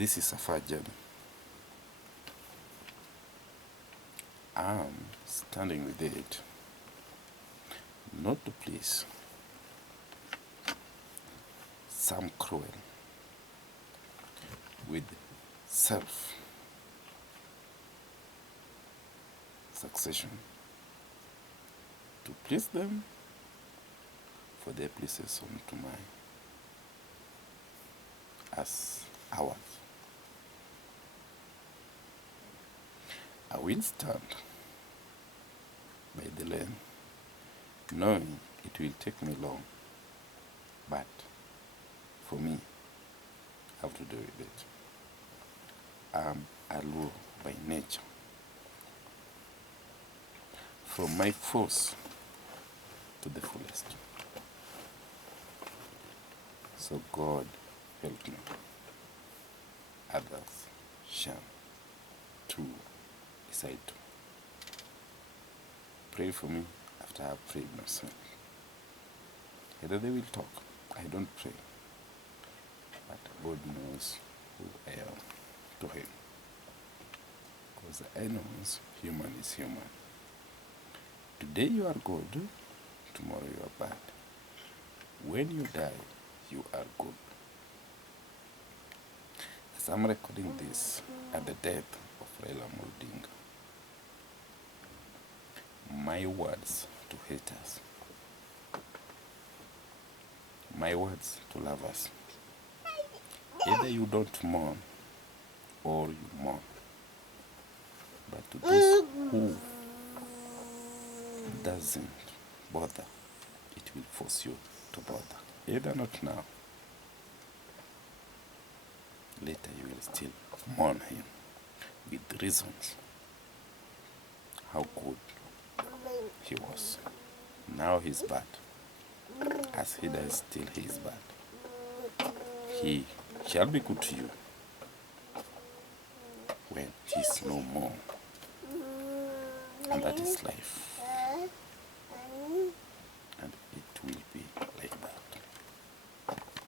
This is a far journey. I'm standing with it, not to please some cruel with self-succession, to please them for their pleases unto mine as ours. I will stand by the lane, knowing it will take me long, but for me, I have to do with it. I'm a Luo by nature. From my force to the fullest. So God help me. Others shall too decide to. Pray for me after I have prayed myself. Either they will talk. I don't pray. But God knows who I am to him. Because I know human is human. Today you are good, tomorrow you are bad. When you die, you are good. As I'm recording this at the death of Raila Odinga, my words to haters, my words to lovers, either you don't mourn or you mourn. But to those who doesn't bother, it will force you to bother. Either not now, later you will still mourn him with reasons how good he was. Now he's bad. As he dies, still he is bad. He shall be good to you when he's no more. And that is life.